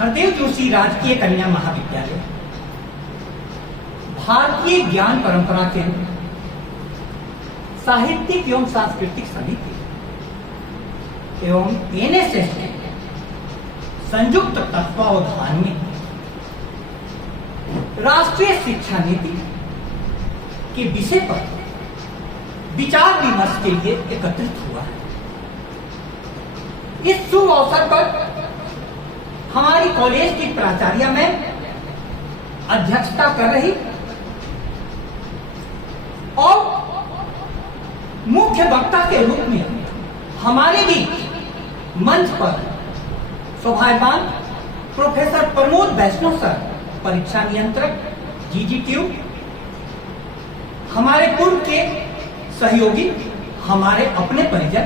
हरदेव जोशी राजकीय कन्या महाविद्यालय, भारतीय ज्ञान परंपरा के साहित्यिक एवं सांस्कृतिक समिति एवं एनएसएस के संयुक्त तत्वावधान में राष्ट्रीय शिक्षा नीति के विषय पर विचार विमर्श के लिए एकत्रित हुआ है। इस शुभ अवसर पर हमारी कॉलेज की प्राचार्य में अध्यक्षता कर रही और मुख्य वक्ता के रूप में हमारे बीच मंच पर शोभायमान प्रोफेसर प्रमोद वैष्णव सर, परीक्षा नियंत्रक जीजीट्यू, हमारे पूर्व के सहयोगी, हमारे अपने परिजन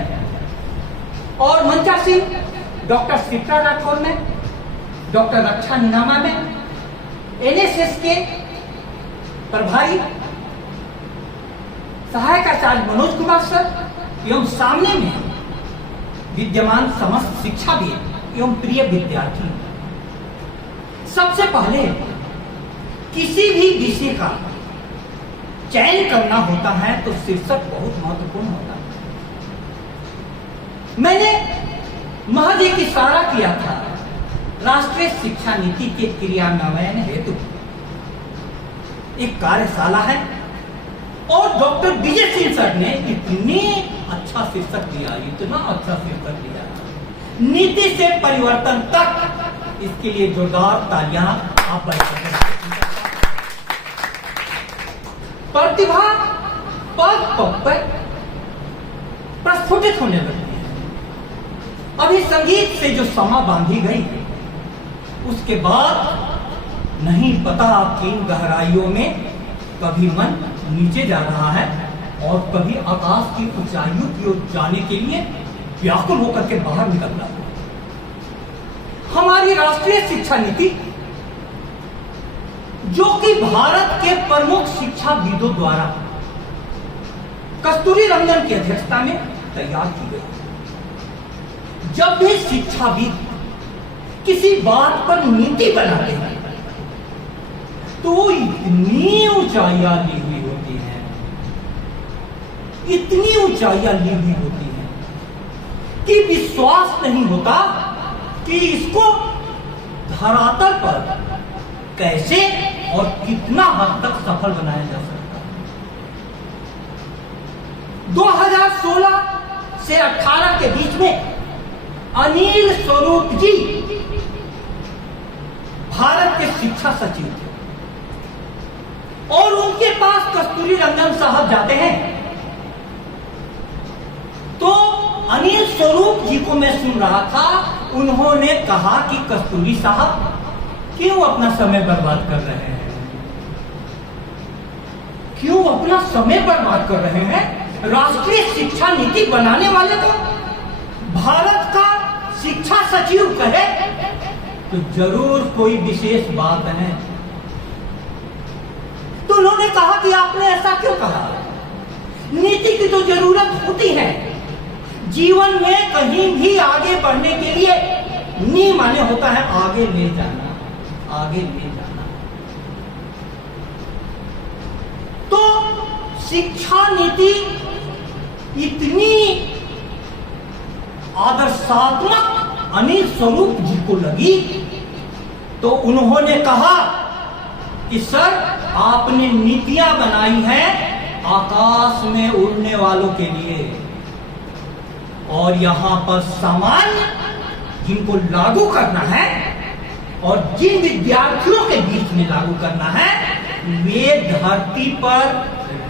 और मंचासीन डॉक्टर सिप्रा राठौर में, डॉक्टर रक्षा नीनामा में, एनएसएस के प्रभारी सहायक आचार्य मनोज कुमार सर एवं सामने में विद्यमान समस्त शिक्षाविद एवं प्रिय विद्यार्थी। सबसे पहले किसी भी विषय का चयन करना होता है तो शीर्षक बहुत महत्वपूर्ण होता है। मैंने महज एक इशारा किया था राष्ट्रीय शिक्षा नीति के क्रियान्वयन हेतु एक कार्यशाला है और डॉक्टर विजय सिंह सर ने इतने अच्छा शीर्षक दिया, इतना अच्छा शीर्षक दिया, नीति से परिवर्तन तक। इसके लिए जोरदार तालियां आप प्रतिभा पग पग पर प्रस्फुटित होने लगती है। अभी संगीत से जो समा बांधी गई उसके बाद नहीं पता किन गहराइयों में कभी मन नीचे जा रहा है और कभी आकाश की ऊंचाइयों की ओर जाने के लिए व्याकुल होकर के बाहर निकल रहा है। हमारी राष्ट्रीय शिक्षा नीति, जो कि भारत के प्रमुख शिक्षाविदों द्वारा कस्तूरी रंगन की अध्यक्षता में तैयार की गई। जब भी शिक्षाविद किसी बात पर नीति बनाते हैं तो इतनी ऊंचाइयां ली हुई होती हैं, इतनी ऊंचाइयां ली हुई होती हैं कि विश्वास नहीं होता कि इसको धरातल पर कैसे और कितना हद तक सफल बनाया जा सकता है। 2016 से 18 के बीच में अनिल स्वरूप जी भारत के शिक्षा सचिव थे और उनके पास कस्तूरी रंगन साहब जाते हैं तो अनिल स्वरूप जी को मैं सुन रहा था, उन्होंने कहा कि कस्तूरी साहब क्यों अपना समय बर्बाद कर रहे हैं, क्यों अपना समय बर्बाद कर रहे हैं। राष्ट्रीय शिक्षा नीति बनाने वाले को भारत का शिक्षा सचिव कहे तो जरूर कोई विशेष बात है। तो उन्होंने कहा कि आपने ऐसा क्यों कहा, नीति की तो जरूरत होती है। जीवन में कहीं भी आगे बढ़ने के लिए नी माने होता है आगे ले जाना, आगे ले जाना। तो शिक्षा नीति इतनी आदर्शात्मक अनिल स्वरूप जी को लगी तो उन्होंने कहा कि सर आपने नीतियां बनाई हैं आकाश में उड़ने वालों के लिए और यहां पर सामान्य जिनको लागू करना है और जिन विद्यार्थियों के बीच में लागू करना है वे धरती पर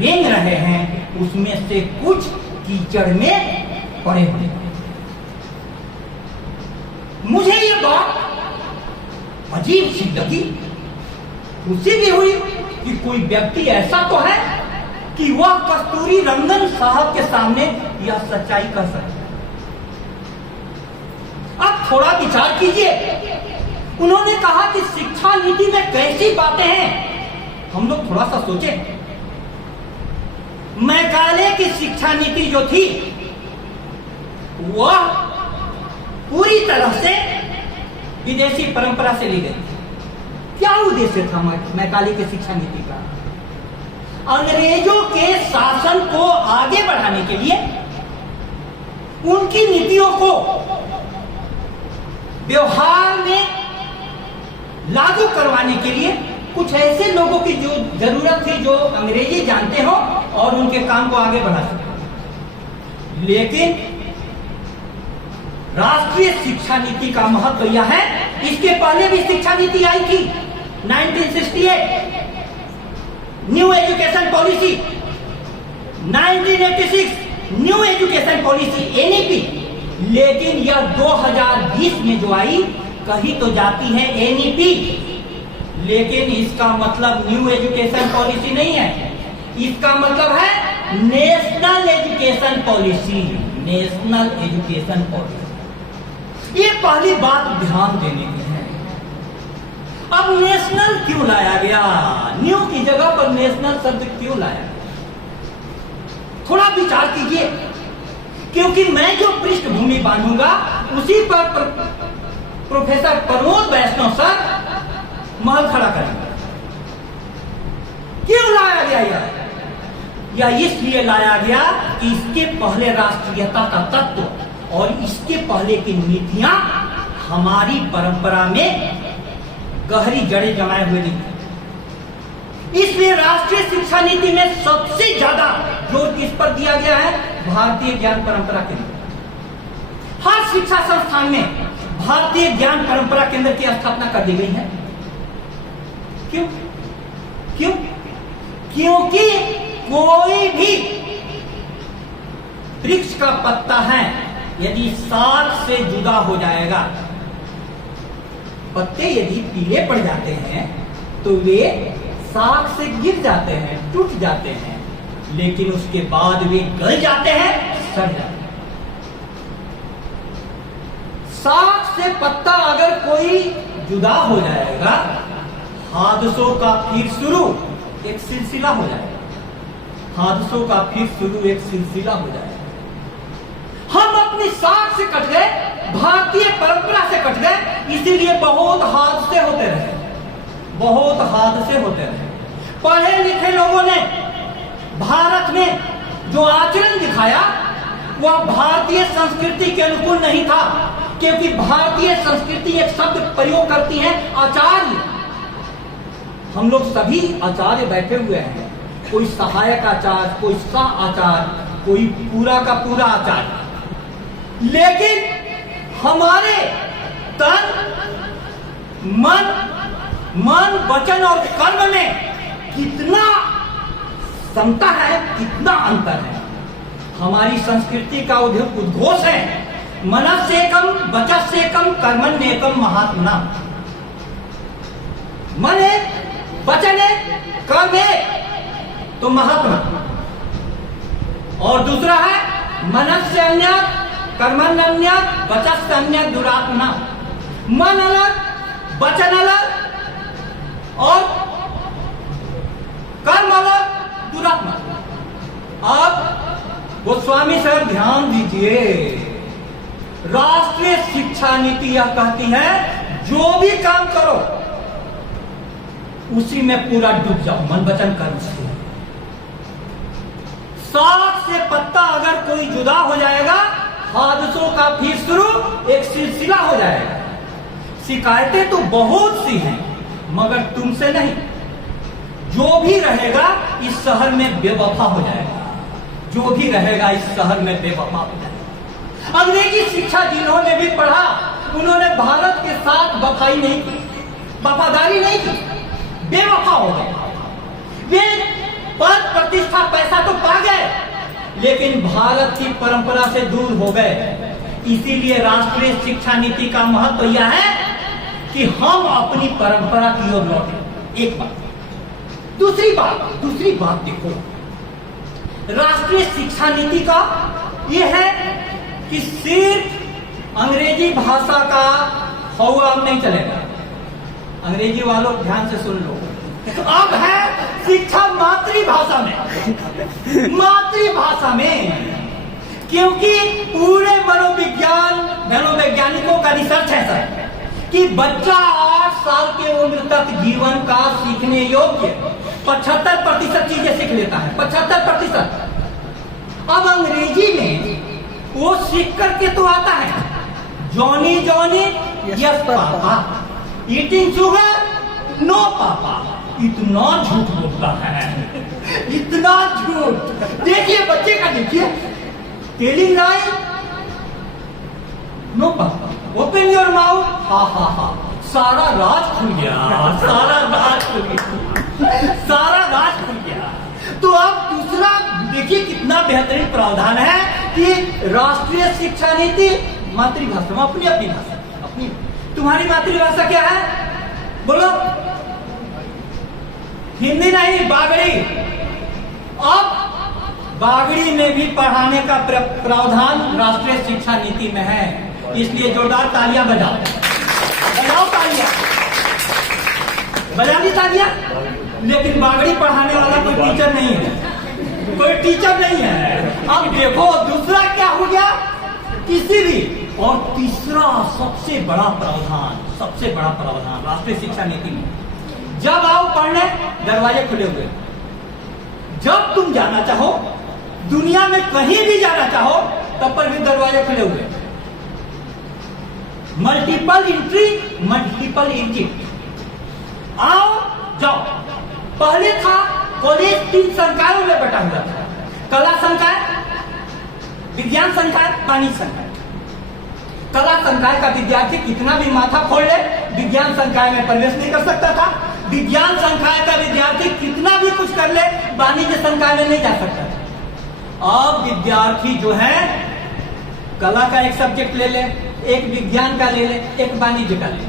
रेंग रहे हैं, उसमें से कुछ कीचड़ में पड़े हुए हैं। मुझे ये बात अजीब सी लगी, खुशी भी हुई कि कोई व्यक्ति ऐसा तो है कि वह कस्तूरी रंगन साहब के सामने यह सच्चाई कर सकता है। अब थोड़ा विचार कीजिए, उन्होंने कहा कि शिक्षा नीति में कैसी बातें हैं। हम लोग थोड़ा सा सोचे, मैकाले की शिक्षा नीति जो थी वह पूरी तरह से विदेशी परंपरा से ली गई। क्या उद्देश्य था मैकाले की शिक्षा नीति का? अंग्रेजों के शासन को आगे बढ़ाने के लिए, उनकी नीतियों को व्यवहार में लागू करवाने के लिए कुछ ऐसे लोगों की जो जरूरत थी जो अंग्रेजी जानते हो और उनके काम को आगे बढ़ा सके। लेकिन राष्ट्रीय शिक्षा नीति का महत्व यह है, इसके पहले भी शिक्षा नीति आई थी 1968, new education policy, 1986 new education policy NEP, लेकिन यह 2020 में जो आई कही तो जाती है एनईपी, लेकिन इसका मतलब न्यू एजुकेशन पॉलिसी नहीं है, इसका मतलब है national education policy, national education policy. ये पहली बात ध्यान देने की है। अब नेशनल क्यों लाया गया? न्यू की जगह पर नेशनल शब्द क्यों लाया गया? थोड़ा विचार कीजिए, क्योंकि मैं जो पृष्ठभूमि बांधूंगा उसी पर प्रोफेसर प्रमोद वैष्णव सर महल खड़ा करेंगे। क्यों लाया गया यह इसलिए लाया गया कि इसके पहले राष्ट्रीयता का तत्व और इसके पहले की नीतियां हमारी परंपरा में गहरी जड़ें जमाए हुए नहीं। इसलिए राष्ट्रीय शिक्षा नीति में सबसे ज्यादा जोर किस पर दिया गया है? भारतीय ज्ञान परंपरा केंद्र। हर शिक्षा संस्थान में भारतीय ज्ञान परंपरा केंद्र की स्थापना कर दी गई है। क्यों? क्यों? क्योंकि कोई भी वृक्ष का पत्ता है, यदि शाख से जुदा हो जाएगा, पत्ते यदि पीले पड़ जाते हैं तो वे शाख से गिर जाते हैं, टूट जाते हैं, लेकिन उसके बाद वे गल जाते हैं, सड़ जाते हैं। शाख से पत्ता अगर कोई जुदा हो जाएगा, हादसों का फिर शुरू एक सिलसिला हो जाएगा, हादसों का फिर शुरू एक सिलसिला हो जाएगा। हम अपनी शाख से कट गए, भारतीय परंपरा से कट गए, इसीलिए बहुत हादसे होते रहे, बहुत हादसे होते रहे। पढ़े लिखे लोगों ने भारत में जो आचरण दिखाया वह भारतीय संस्कृति के अनुकूल नहीं था, क्योंकि भारतीय संस्कृति एक शब्द प्रयोग करती है आचार्य। हम लोग सभी आचार्य बैठे हुए हैं, कोई सहायक आचार्य, कोई सह आचार्य, कोई पूरा का पूरा आचार्य, लेकिन हमारे तन मन वचन और कर्म में कितना समता है, कितना अंतर है। हमारी संस्कृति का उद्घोष है, मनस्येकम वचस्येकम कर्मण्येकम महात्मना। मन एक, वचन एक, कर्म एक, तो महात्मा। और दूसरा है मनस्य अन्यत्, कर्मण्य अन्यत्, वचस्य अन्यत्, दुरात्मना। मन अलग, वचन अलग और कर्म अलग, दुरात्मा। अब गोस्वामी सर ध्यान दीजिए, राष्ट्रीय शिक्षा नीति यह कहती है जो भी काम करो उसी में पूरा डूब जाओ, मन वचन कर्म से। शाख से पत्ता अगर कोई जुदा हो जाएगा, हादसों का फिर शुरू एक सिलसिला हो जाएगा। शिकायतें तो बहुत सी हैं, मगर तुमसे नहीं। जो भी रहेगा इस शहर में बेवफा हो जाएगा, जो भी रहेगा इस शहर में बेवफा हो जाएगा। अंग्रेजी शिक्षा जिन्होंने भी पढ़ा, उन्होंने भारत के साथ वफाई नहीं की, वफादारी नहीं की, बेवफा हो गए। वे पद प्रतिष्ठा पैसा तो पा गए, लेकिन भारत की परंपरा से दूर हो गए। इसीलिए राष्ट्रीय शिक्षा नीति का महत्व यह है कि हम अपनी परंपरा की ओर लौटे। एक बात। दूसरी बात देखो, राष्ट्रीय शिक्षा नीति का यह है कि सिर्फ अंग्रेजी भाषा का हवा अब नहीं चलेगा। अंग्रेजी वालों ध्यान से सुन लो, अब है शिक्षा मातृभाषा में, मातृभाषा में, क्योंकि पूरे मनोवैज्ञानिकों का रिसर्च है सर कि बच्चा 8 साल के उम्र तक जीवन का सीखने योग्य 75% चीजें सीख लेता है, 75%। अब अंग्रेजी में वो सीख करके तो आता है, Johnny Johnny yes papa, eating sugar no papa. इतना झूठ बोलता है, इतना झूठ। देखिए बच्चे का, देखिए टेलिंग लाइन नो पापा, ओपन योर माउथ, हा हा हा। सारा राज खुल गया, सारा राज खुल गया, सारा राज खुल गया। तो अब दूसरा देखिए कितना बेहतरीन प्रावधान है कि राष्ट्रीय शिक्षा नीति, मातृभाषा में अपनी अपनी भाषा, अपनी। तुम्हारी मातृभाषा क्या है बोलो? हिंदी नहीं, बागड़ी। अब बागड़ी में भी पढ़ाने का प्रावधान राष्ट्रीय शिक्षा नीति में है, इसलिए जोरदार तालियां बजाओ, बजाओ तालियां, बजा दी तालियां। लेकिन बागड़ी पढ़ाने वाला कोई टीचर नहीं है, कोई टीचर नहीं है। अब देखो दूसरा क्या हो गया, किसी भी। और तीसरा सबसे बड़ा प्रावधान, सबसे बड़ा प्रावधान राष्ट्रीय शिक्षा नीति में, जब आओ पढ़ने दरवाजे खुले हुए, जब तुम जाना चाहो, दुनिया में कहीं भी जाना चाहो, तब पर भी दरवाजे खुले हुए। मल्टीपल एंट्री, मल्टीपल एग्जिट, आओ जाओ। पहले था कॉलेज 3 संकायों में बटा हुआ था, कला संकाय, विज्ञान संकाय, वाणिज्य संकाय। कला संकाय का विद्यार्थी कितना भी माथा फोड़ ले, विज्ञान संकाय में प्रवेश नहीं कर सकता था। विज्ञान संकाय का विद्यार्थी कितना भी कुछ कर ले, वाणिज्य संकाय में नहीं जा सकता था। अब विद्यार्थी जो है कला का एक सब्जेक्ट ले ले, एक विज्ञान का ले ले, एक वाणिज्य का ले ले,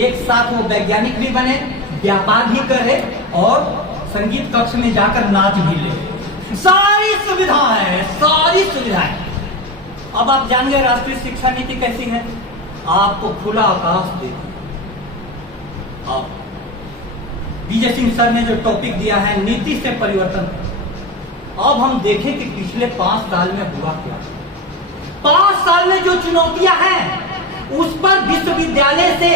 एक साथ वो वैज्ञानिक भी बने, व्यापार भी करे और संगीत कक्ष में जाकर नाच भी ले। सारी सुविधाएं, सारी सुविधाएं। अब आप जान गए राष्ट्रीय शिक्षा नीति कैसी है, आपको खुला आकाश देगी। अब विजय सिंह सर ने जो टॉपिक दिया है, नीति से परिवर्तन। अब हम देखें कि पिछले 5 साल में हुआ क्या। 5 साल में जो चुनौतियां हैं, उस पर विश्वविद्यालय से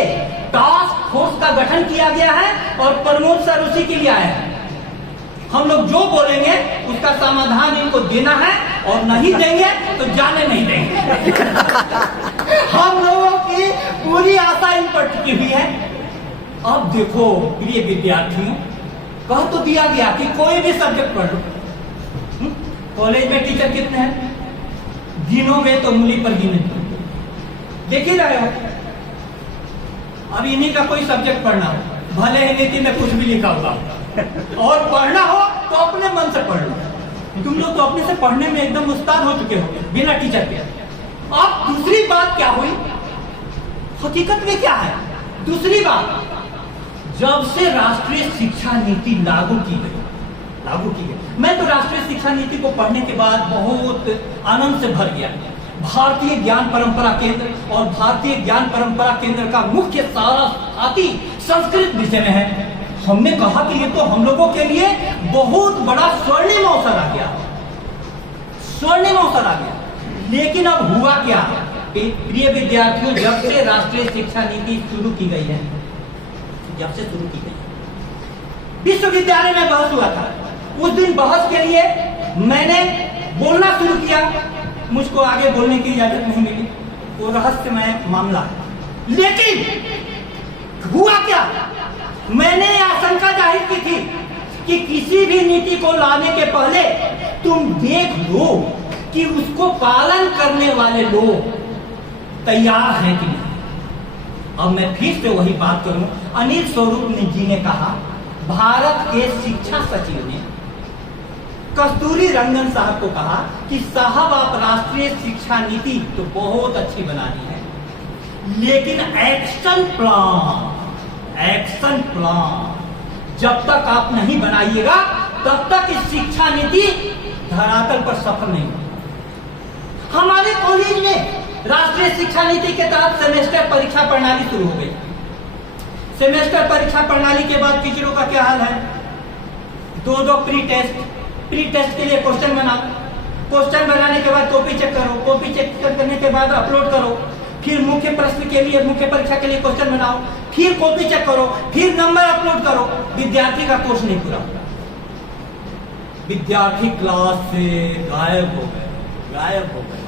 टास्क फोर्स का गठन किया गया है और प्रमोद सर उसी के लिए आए हैं। हम लोग जो बोलेंगे उसका समाधान इनको देना है, और नहीं देंगे तो जाने नहीं देंगे। हम लोगों की पूरी आशा इन पर टिकी हुई है। अब देखो प्रिय विद्यार्थियों, कह तो दिया गया कि कोई भी सब्जेक्ट पढ़ लो। कॉलेज में टीचर कितने हैं, गिनोगे तो उंगली पर गिने, देख ही रहे हो। अब इन्हीं का कोई सब्जेक्ट पढ़ना हो, भले ही नीति में कुछ भी लिखा होगा, और पढ़ना हो तो अपने मन से पढ़ लो। तुम लोग तो अपने से पढ़ने में एकदम उस्ताद हो चुके हो बिना टीचर के। अब दूसरी बात क्या हुई, हकीकत में क्या है दूसरी बात, जब से राष्ट्रीय शिक्षा नीति लागू की गई, मैं तो राष्ट्रीय शिक्षा नीति को पढ़ने के बाद बहुत आनंद से भर गया। भारतीय ज्ञान परंपरा केंद्र, और भारतीय ज्ञान परंपरा केंद्र का मुख्य साथी संस्कृत विषय में है। हमने कहा कि ये तो हम लोगों के लिए बहुत बड़ा स्वर्णिम अवसर आ गया, स्वर्णिम अवसर आ गया। लेकिन अब हुआ क्या प्रिय विद्यार्थियों, जब से राष्ट्रीय शिक्षा नीति शुरू की गई है, जब से शुरू की गई, विश्वविद्यालय में बहस हुआ था। उस दिन बहस के लिए मैंने बोलना शुरू किया, मुझको आगे बोलने की इजाजत नहीं मिली, वो रहस्यमय मामला है। लेकिन हुआ क्या, मैंने आशंका जाहिर की थी कि किसी भी नीति को लाने के पहले तुम देख लो कि उसको पालन करने वाले लोग तैयार हैं कि नहीं। अब मैं फिर से वही बात करूं, अनिल स्वरूप जी ने कहा, भारत के शिक्षा सचिव ने कस्तूरी रंगन साहब को कहा कि साहब आप राष्ट्रीय शिक्षा नीति तो बहुत अच्छी बनानी है, लेकिन एक्शन प्लान जब तक आप नहीं बनाइएगा तब तक इस शिक्षा नीति धरातल पर सफल नहीं होगी। हमारे कॉलेज में राष्ट्रीय शिक्षा नीति के तहत सेमेस्टर परीक्षा प्रणाली शुरू हो गई। सेमेस्टर परीक्षा प्रणाली के बाद टीचरों का क्या हाल है, 2 प्री टेस्ट के लिए क्वेश्चन बनाओ, क्वेश्चन बनाने के बाद कॉपी चेक करो, कॉपी चेक करने के बाद अपलोड करो, फिर मुख्य प्रश्न के लिए, मुख्य परीक्षा के लिए क्वेश्चन बनाओ, फिर कॉपी चेक करो, फिर नंबर अपलोड करो। विद्यार्थी का कोर्स नहीं पूरा हुआ, विद्यार्थी क्लास से गायब हो गए, गायब हो गए।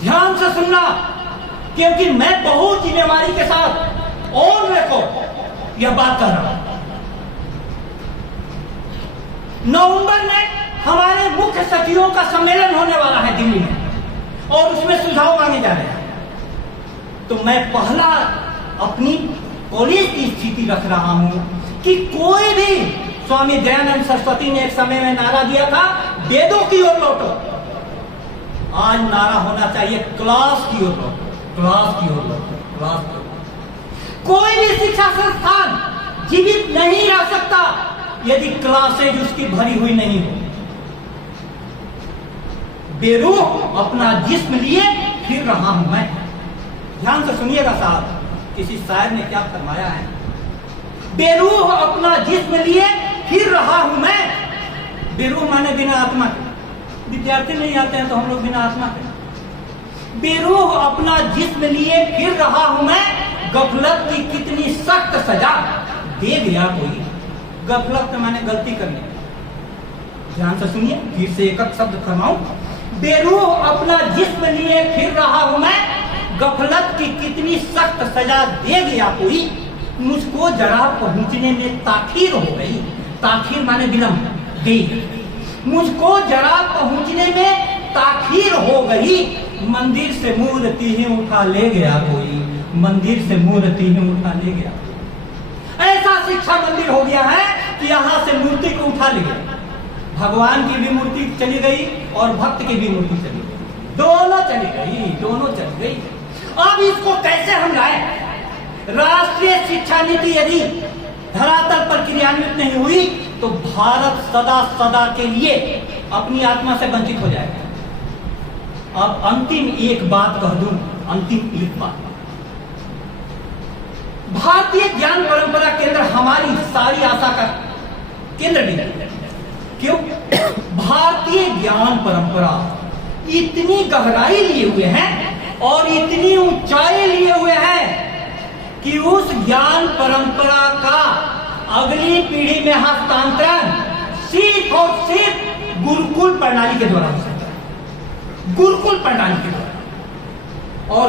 ध्यान से सुनना, क्योंकि मैं बहुत जिम्मेवारी के साथ और मेरे को यह बात कर रहा हूं। नवंबर में हमारे मुख्य सचिवों का सम्मेलन होने वाला है दिल्ली में, और उसमें सुझाव मांगे जा रहे हैं। तो मैं पहला अपनी कॉलेज की स्थिति रख रहा हूं कि कोई भी, स्वामी दयानंद सरस्वती ने एक समय में नारा दिया था, वेदों की ओर लौटो। आज नारा होना चाहिए क्लास की ओर लौटो, क्लास की ओर लौटो, क्लास की ओर। कोई भी शिक्षा संस्थान जीवित नहीं रह सकता यदि क्लासेज उसकी भरी हुई नहीं हो। बेरूह अपना जिस्म लिए फिर रहा हूं मैं। ध्यान से सुनिएगा साहब, किसी शायर ने क्या फरमाया है। बेरूह अपना जिस्म लिए फिर रहा हूं मैं। बेरूह माने बिना आत्मा के, विद्यार्थी नहीं आते हैं तो हम लोग बिना आत्मा के। बेरूह अपना जिस्म लिए फिर रहा हूं मैं, गफलत की कितनी सख्त सजा दे गया कोई। गफलत माने गलती करने। ध्यान से सुनिए, फिर से एक एक शब्द फरमाऊं। बेरूह अपना जिस्म लिए फिर रहा हूं मैं, गफलत की कितनी सख्त सजा दे गया कोई। मुझको जरा पहुंचने में ताखीर हो गई। ताखीर माने विलंब, देर। मुझको जरा पहुंचने में ताखीर हो गई। मंदिर से मूर्ति ही उठा ले गया कोई, मंदिर से मूर्ति ही उठा ले गया। ऐसा शिक्षा मंदिर हो गया है कि यहां से मूर्ति को उठा ले गया। भगवान की भी मूर्ति चली गई और भक्त की भी मूर्ति चली गई, दोनों चली गई, दोनों चली गई। अब इसको कैसे हम लाएं? राष्ट्रीय शिक्षा नीति यदि धरातल पर क्रियान्वित नहीं हुई तो भारत सदा सदा के लिए अपनी आत्मा से वंचित हो जाएगा। अब अंतिम एक बात कह दूं, अंतिम एक बात। भारतीय ज्ञान परंपरा केंद्र हमारी सारी आशा का केंद्र भी है। क्यों? भारतीय ज्ञान परंपरा इतनी गहराई लिए हुए हैं और इतनी ऊंचाई लिए हुए हैं कि उस ज्ञान परंपरा का अगली पीढ़ी में हस्तांतरण सिर्फ और सिर्फ गुरुकुल प्रणाली के द्वारा हो सकता है। गुरुकुल प्रणाली के द्वारा। और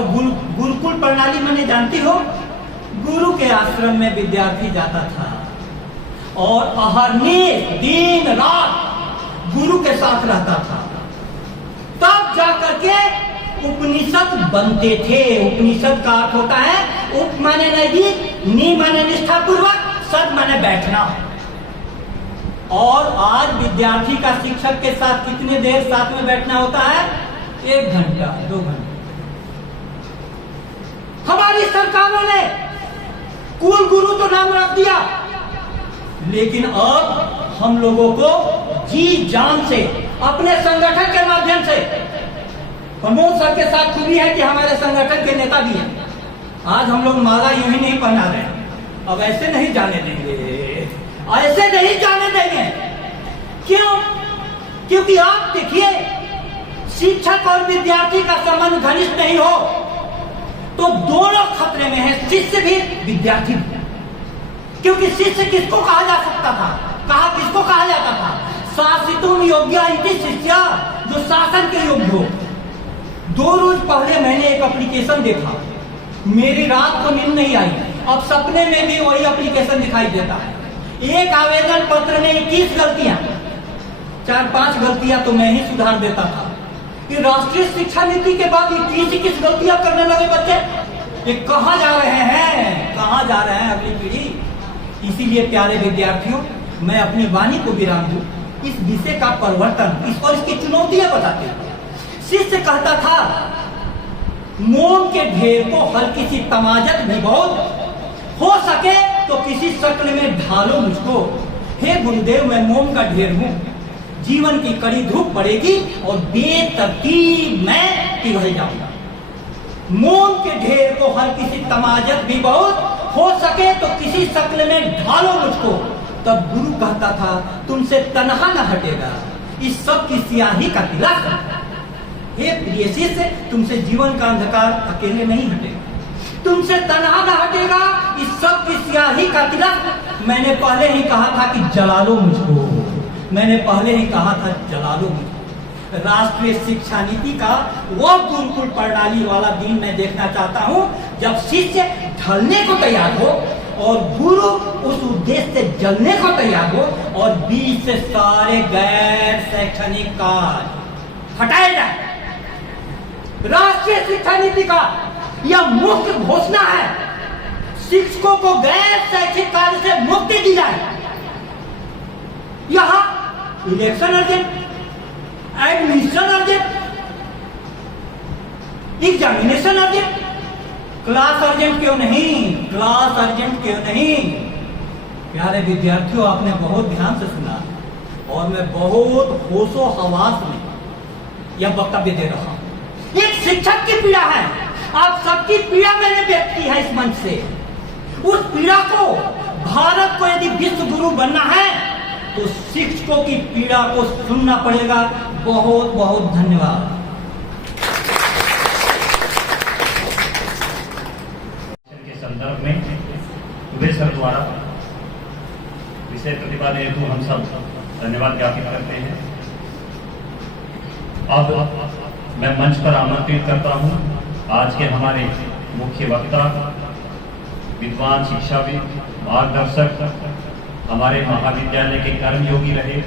गुरुकुल प्रणाली मैंने जानती हो, गुरु के आश्रम में विद्यार्थी जाता था और अहरनिश दिन रात गुरु के साथ रहता था, तब जाकर के उपनिषद बनते थे। उपनिषद का अर्थ होता है उप माने नजदीक, नि माने निष्ठा पूर्वक, सद माने बैठना। और आज विद्यार्थी का शिक्षक के साथ कितने देर साथ में बैठना होता है? 1 घंटा 2 घंटे। हमारी सरकारों ने कुल गुरु तो नाम रख दिया, लेकिन अब हम लोगों को जी जान से अपने संगठन के माध्यम से, प्रमोद सर के साथ खूबी है कि हमारे संगठन के नेता भी हैं। आज हम लोग माला यूं ही नहीं पहना रहे, अब ऐसे नहीं जाने देंगे, ऐसे नहीं जाने देंगे। क्यों? क्योंकि आप देखिए, शिक्षक और विद्यार्थी का संबंध घनिष्ठ नहीं हो तो दोनों खतरे में है, शिष्य भी विद्यार्थी भी। क्योंकि शिष्य किसको कहा जा सकता था? किसको कहा जाता था? शासितुम योग्य इति शिष्य, जो शासन के योग्य हो। 2 रोज पहले मैंने एक एप्लीकेशन देखा, मेरी रात को नींद नहीं आई, अब सपने में भी वही एप्लीकेशन दिखाई देता है। एक आवेदन पत्र में 21 गलतियां, 4-5 गलतियां तो मैं ही सुधार देता था। ये राष्ट्रीय शिक्षा नीति के बाद 21 गलतियां करने लगे बच्चे। ये कहां जा रहे हैं? कहां जा रहे हैं अगली पीढ़ी? इसीलिए प्यारे विद्यार्थियों, मैं अपनी वाणी को विराम दूं, इस विषय का परिवर्तन और इसकी चुनौतियां बताते हैं। शिष्य कहता था, मोम के ढेर को हल्की सी तमाजत भी बहुत हो सके तो किसी शक्ल में ढालो मुझको। हे गुरुदेव, मैं मोम का ढेर हूं, जीवन की कड़ी धूप पड़ेगी और बेतरतीब मैं पिघल जाऊंगा। मोम के ढेर को हल्की सी तमाजत भी बहुत हो सके तो किसी शक्ल में ढालो मुझको। तब गुरु कहता था, तुमसे तनहा न हटेगा इस सब की स्याही का तिलक। हे प्रिय शिष्य, तुमसे जीवन का अंधकार अकेले नहीं हटेगा, तुमसे तन्हा न हटेगा। इस सब की स्याही का तिलक मैंने पहले ही कहा था कि जला लो मुझको, मैंने पहले ही कहा था जला लो मुझको। राष्ट्रीय शिक्षा नीति का वो गुरुकुल प्रणाली वाला दिन मैं देखना चाहता हूँ जब शिष्य ढलने को तैयार हो और गुरु उस उद्देश्य से जलने को तैयार हो और बीच से सारे गैर शैक्षणिक कार्य हटाए जाए। राष्ट्रीय शिक्षा नीति का यह मुख्य घोषणा है, शिक्षकों को गैर शैक्षिक कार्य से मुक्ति दी जाए। यहां election urgent, admission urgent, examination urgent, class urgent क्यों नहीं, क्लास अर्जेंट क्यों नहीं। प्यारे विद्यार्थियों, आपने बहुत ध्यान से सुना और मैं बहुत होशो हवास में यह वक्तव्य दे रहा हूं। एक शिक्षक की पीड़ा है, आप सबकी पीड़ा मैंने व्यक्त की है इस मंच से। उस पीड़ा को, भारत को यदि विश्व गुरु बनना है तो शिक्षकों की पीड़ा को सुनना पड़ेगा। बहुत बहुत धन्यवाद। के संदर्भ में दुबे सर द्वारा विषय प्रतिपादन हेतु हम सब धन्यवाद ज्ञापित करते हैं। अब मैं मंच पर आमंत्रित करता हूं आज के हमारे मुख्य वक्ता, विद्वान शिक्षाविद, मार्गदर्शक, हमारे महाविद्यालय के कर्मयोगी रहे,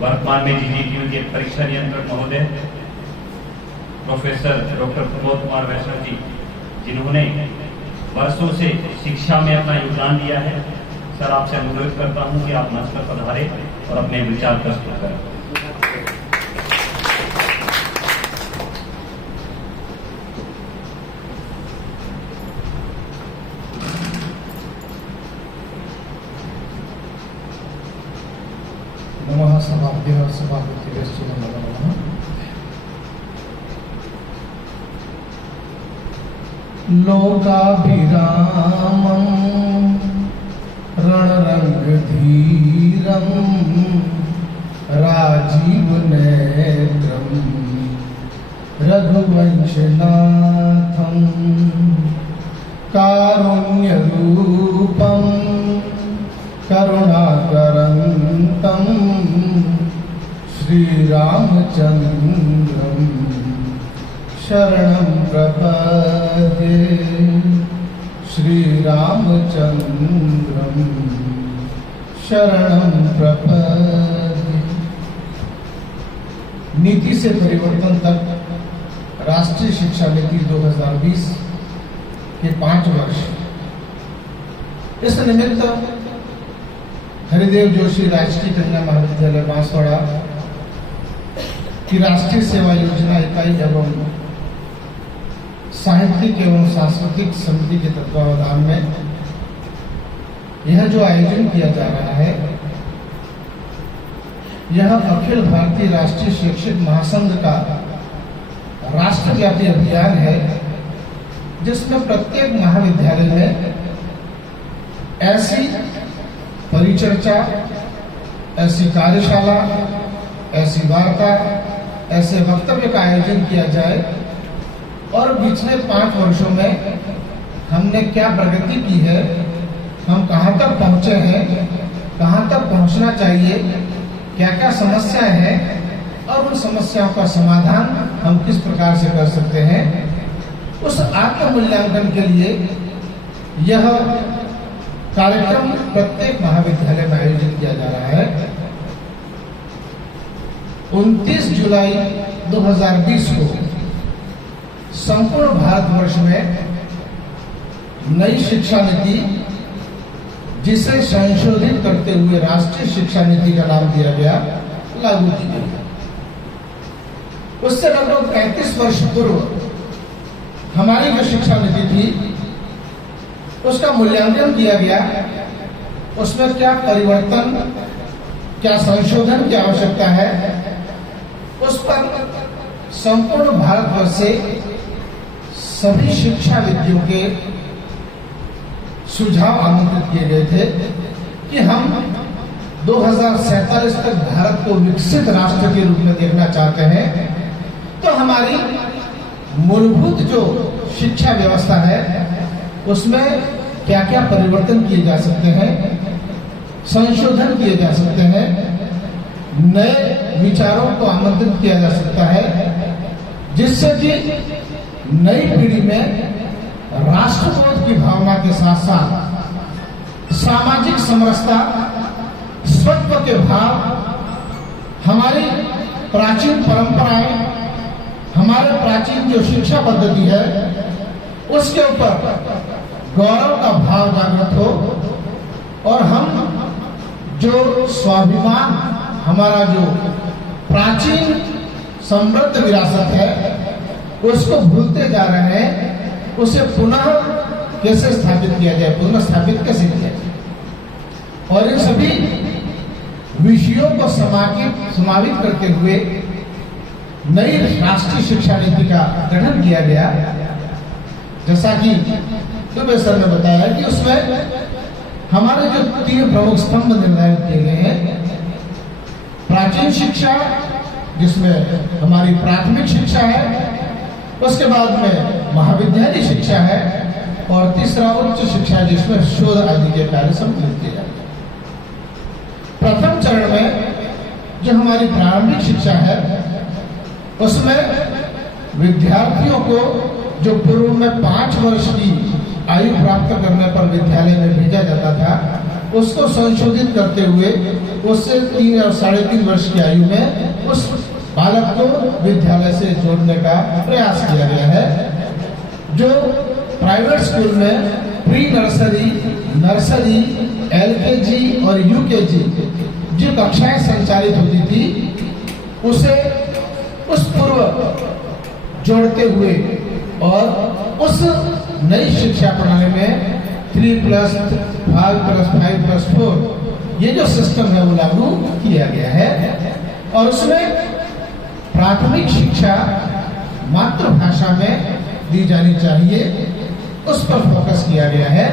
वर्तमान में जीजीटीयू के परीक्षा नियंत्रक महोदय प्रोफेसर डॉक्टर प्रमोद कुमार वैष्णव जी, जिन्होंने वर्षों से शिक्षा में अपना योगदान दिया है। सर, आपसे अनुरोध करता हूं कि आप मंच पर पधारें और अपने विचार प्रस्तुत करें। नमः सभाभ्यः सभापतिभ्यश्च नमो नमः। लोकाभिरामं रणरङ्गधीरं राजीवनेत्रं रघुवंशनाथं कारुण्यरूपं करुणाकरन्तं श्रीरामचन्द्रं शरणं प्रपद्ये। श्रीरामचन्द्रं शरणं प्रपद्ये। नीति से परिवर्तन तक राष्ट्रीय शिक्षा नीति 2020 के 5 वर्ष। इस निमित्त हरिदेव जोशी राजकीय कन्या महाविद्यालय बांसवाड़ा की राष्ट्रीय सेवा योजना इकाई एवं साहित्यिक एवं सांस्कृतिक समिति के तत्वावधान में यह जो आयोजन किया जा रहा है, यह अखिल भारतीय राष्ट्रीय शिक्षक महासंघ का राष्ट्रव्यापी अभियान है, जिसमें प्रत्येक महाविद्यालय में ऐसी परिचर्चा, ऐसी कार्यशाला, ऐसी वार्ता, ऐसे वक्तव्य का आयोजन किया जाए और पिछले 5 वर्षों में हमने क्या प्रगति की है, हम कहाँ तक पहुँचे हैं, कहाँ तक पहुँचना चाहिए, क्या क्या समस्याएं हैं और उन समस्याओं का समाधान हम किस प्रकार से कर सकते हैं, उस आत्म मूल्यांकन के लिए यह कार्यक्रम प्रत्येक महाविद्यालय में आयोजित किया जा रहा है। 29 जुलाई 2020 को संपूर्ण भारतवर्ष में नई शिक्षा नीति, जिसे संशोधित करते हुए राष्ट्रीय शिक्षा नीति का नाम दिया गया, लागू की गई। उससे लगभग 35 वर्ष पूर्व हमारी जो शिक्षा नीति थी उसका मूल्यांकन किया गया, उसमें क्या परिवर्तन, क्या संशोधन की आवश्यकता है, उस पर संपूर्ण भारतवर्ष से सभी शिक्षाविदों के सुझाव आमंत्रित किए गए थे कि हम 2047 तक भारत को विकसित राष्ट्र के रूप में देखना चाहते हैं। तो हमारी मूलभूत जो शिक्षा व्यवस्था है उसमें क्या क्या परिवर्तन किए जा सकते हैं, संशोधन किए जा सकते हैं, नए विचारों को आमंत्रित किया जा सकता है, जिससे कि नई पीढ़ी में राष्ट्रबोध की भावना के साथ साथ सामाजिक समरसता, स्वत्व के भाव, हमारी प्राचीन परंपराएं, हमारे प्राचीन जो शिक्षा पद्धति है उसके ऊपर गौरव का भाव जागृत हो और हम जो स्वाभिमान, हमारा जो प्राचीन समृद्ध विरासत है उसको भूलते जा रहे हैं, उसे पुनः कैसे स्थापित किया जाए, पुनः स्थापित कैसे किया जाए। और इन सभी विषयों को समावित करते हुए नई राष्ट्रीय शिक्षा नीति का गठन किया गया। जैसा कि दुबे सर ने बताया कि उसमें हमारे जो 3 प्रमुख स्तंभ निर्धारित किए गए हैं, प्राचीन शिक्षा जिसमें हमारी प्राथमिक शिक्षा है, उसके बाद में महाविद्यालयी शिक्षा है और तीसरा उच्च शिक्षा जिसमें शोध आदि के कार्य सम्मिलित किए जाते हैं। प्रथम चरण में जो हमारी प्रारंभिक शिक्षा है उसमें विद्यार्थियों को जो पूर्व में 5 वर्ष की आयु प्राप्त करने पर विद्यालय में भेजा जाता था उसको संशोधित करते हुए उससे 3 और 3.5 वर्ष की आयु में उस बालक को विद्यालय से जोड़ने का प्रयास किया गया है। जो प्राइवेट स्कूल में प्री नर्सरी, नर्सरी, LKG और UKG जो कक्षाएं संचालित होती थी उसे उस पूर्व जोड़ते हुए और उस नई शिक्षा प्रणाली में 3+5+5+4 ये जो सिस्टम है वो लागू किया गया है। और उसमें प्राथमिक शिक्षा मातृभाषा में दी जानी चाहिए, उस पर फोकस किया गया है।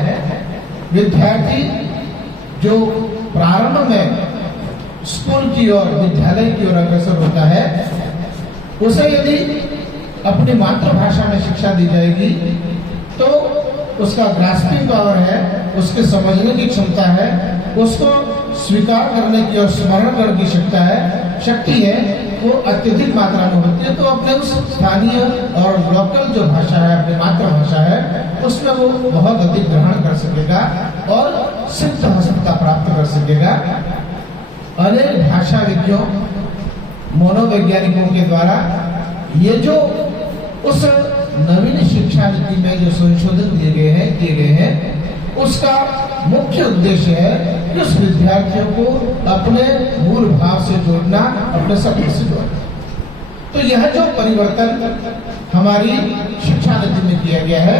विद्यार्थी जो प्रारंभ में स्कूल की ओर, विद्यालय की ओर अग्रसर होता है, उसे यदि अपनी मातृभाषा में शिक्षा दी जाएगी तो उसका ग्रास्पिंग पावर है, उसके समझने की क्षमता है, उसको स्वीकार करने की और स्मरण करने की शक्ति है, वो अत्यधिक मात्रा में होती है। तो अपने उस स्थानीय और लोकल जो भाषा है, अपनी मातृभाषा है, उसमें वो बहुत अधिक ग्रहण कर सकेगा और सिद्ध हस्तता प्राप्त कर सकेगा। अनेक भाषाविदों, मनोवैज्ञानिकों के द्वारा ये जो उस नवीन शिक्षा नीति में जो संशोधन किए गए हैं उसका मुख्य उद्देश्य है कि उस विद्यार्थियों को अपने मूल भाव से जोड़ना, अपने सत्य से जोड़ना। तो यह जो परिवर्तन हमारी शिक्षा नीति में किया गया है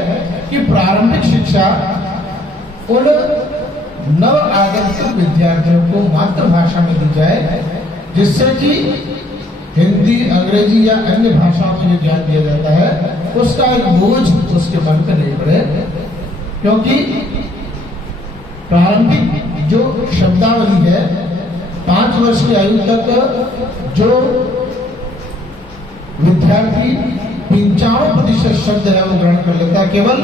कि प्रारंभिक शिक्षा उन नव आगंतुक विद्यार्थियों को मातृभाषा में दी जाए, जिससे कि हिंदी, अंग्रेजी या अन्य भाषाओं में जो ज्ञान दिया जाता है उसका एक बोझ उसके मन पर नहीं पड़े। क्योंकि प्रारंभिक जो शब्दावली है 5 वर्ष की आयु तक जो विद्यार्थी 95% शब्द है वो ग्रहण कर लेता है। केवल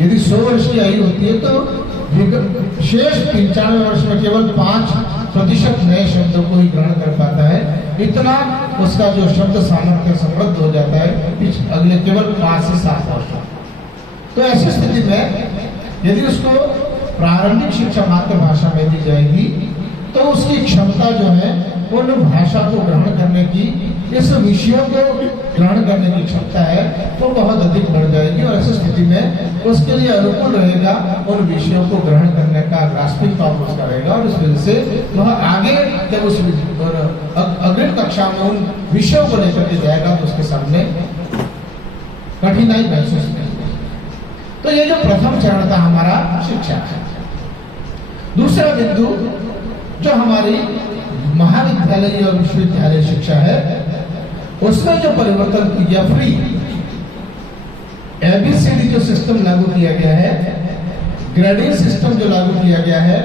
यदि 100 वर्ष की आयु होती है तो शेष 95 वर्ष में केवल 5% नए शब्दों को ही ग्रहण कर पाता है। इतना उसका जो शब्द सामर्थ्य समृद्ध हो जाता है अगले केवल 5 से 7 वर्ष। तो ऐसी स्थिति में यदि उसको प्रारंभिक शिक्षा मातृभाषा में दी जाएगी तो उसकी क्षमता जो है उन भाषा को ग्रहण करने की, इस विषयों को ग्रहण करने की क्षमता है वो बहुत अधिक बढ़ जाएगी। और ऐसी स्थिति में उसके लिए अनुकूल रहेगा उन विषयों को ग्रहण करने का, ग्रास्पिंग पावर उसका रहेगा। और इस वजह से वह आगे जब उस अग्रिम कक्षा में उन विषयों को लेकर के जाएगा तो उसके सामने कठिनाई महसूस नहीं। तो ये जो प्रथम चरण था हमारा शिक्षा है। दूसरा बिंदु जो हमारी महाविद्यालय और विश्वविद्यालय शिक्षा है उसमें जो परिवर्तन किया, फ्री ABCD जो सिस्टम लागू किया गया है, ग्रेडिंग सिस्टम जो लागू किया गया है,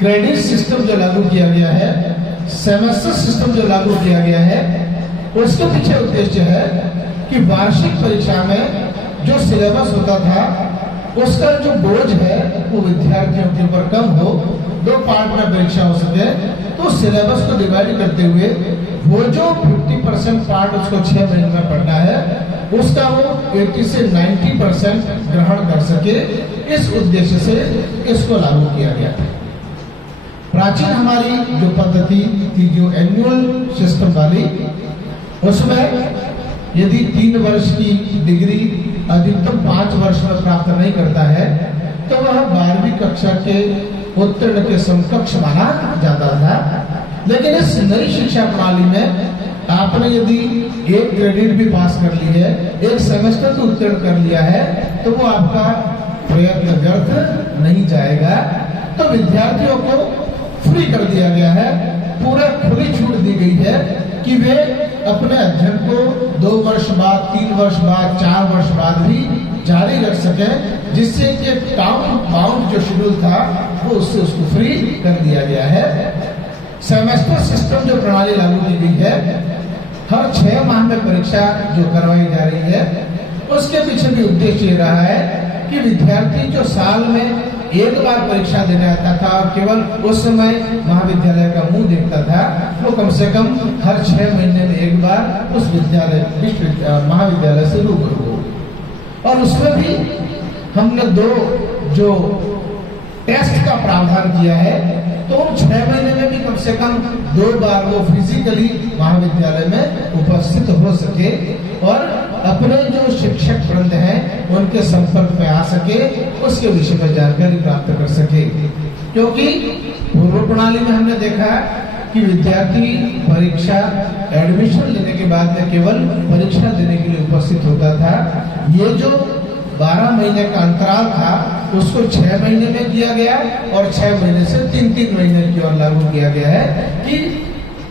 क्रेडिट सिस्टम जो लागू किया गया है, सेमेस्टर सिस्टम जो लागू किया गया है, उसके पीछे उद्देश्य है कि वार्षिक परीक्षा में जो सिलेबस होता था उसका जो बोझ है वो विद्यार्थियों के ऊपर कम हो, 2 पार्ट में परीक्षा हो सके, तो सिलेबस को डिवाइड करते हुए वो जो 50% पार्ट उसको 6 महीने में पढ़ना है उसका वो 80 से 90% ग्रहण कर सके, इस उद्देश्य से इसको लागू किया गया था। प्राचीन हमारी जो पद्धति थी, जो एनुअल सिस्टम वाली, उसमें यदि 3 वर्ष की डिग्री अधिकतम 5 वर्ष में प्राप्त नहीं करता है तो वह 12वीं कक्षा के उत्तीर्ण के समकक्ष माना जाता था। लेकिन इस नई शिक्षा प्रणाली में आपने यदि 1 क्रेडिट भी पास कर ली है, 1 सेमेस्टर तो उत्तीर्ण कर लिया है, तो वो आपका प्रयत्न व्यर्थ नहीं जाएगा। तो विद्यार्थियों को फ्री कर दिया गया है, पूरा खुली छूट दी गई है कि वे अपने अध्ययन को 2 वर्ष बाद, 3 वर्ष बाद, 4 वर्ष बाद भी जारी रख सके, जिससे कि टाउन बाउंड जो शेड्यूल था वो उससे उसको फ्री कर दिया गया है। सेमेस्टर सिस्टम जो प्रणाली लागू की गई है, हर 6 माह में परीक्षा जो करवाई जा रही है, उसके पीछे भी उद्देश्य ये रहा है कि विद्यार्थी जो साल में 1 बार परीक्षा देने आता था और केवल उस समय महाविद्यालय का मुंह देखता था, वो कम से कम हर 6 महीने में 1 बार उस महाविद्यालय से रूबरू हो। और उसमें भी हमने 2 जो टेस्ट का प्रावधान किया है, तो 6 महीने में भी कम से कम 2 बार वो फिजिकली महाविद्यालय में उपस्थित हो सके और अपने जो शिक्षक वृंद हैं उनके संपर्क में आ सके, उसके विषय में जानकारी प्राप्त कर सके। क्योंकि पूर्व प्रणाली में हमने देखा कि विद्यार्थी परीक्षा एडमिशन लेने के बाद में केवल परीक्षा देने के लिए उपस्थित होता था। ये जो 12 महीने का अंतराल था उसको 6 महीने में किया गया और 6 महीने से 3-3 महीने की ओर लागू किया गया है कि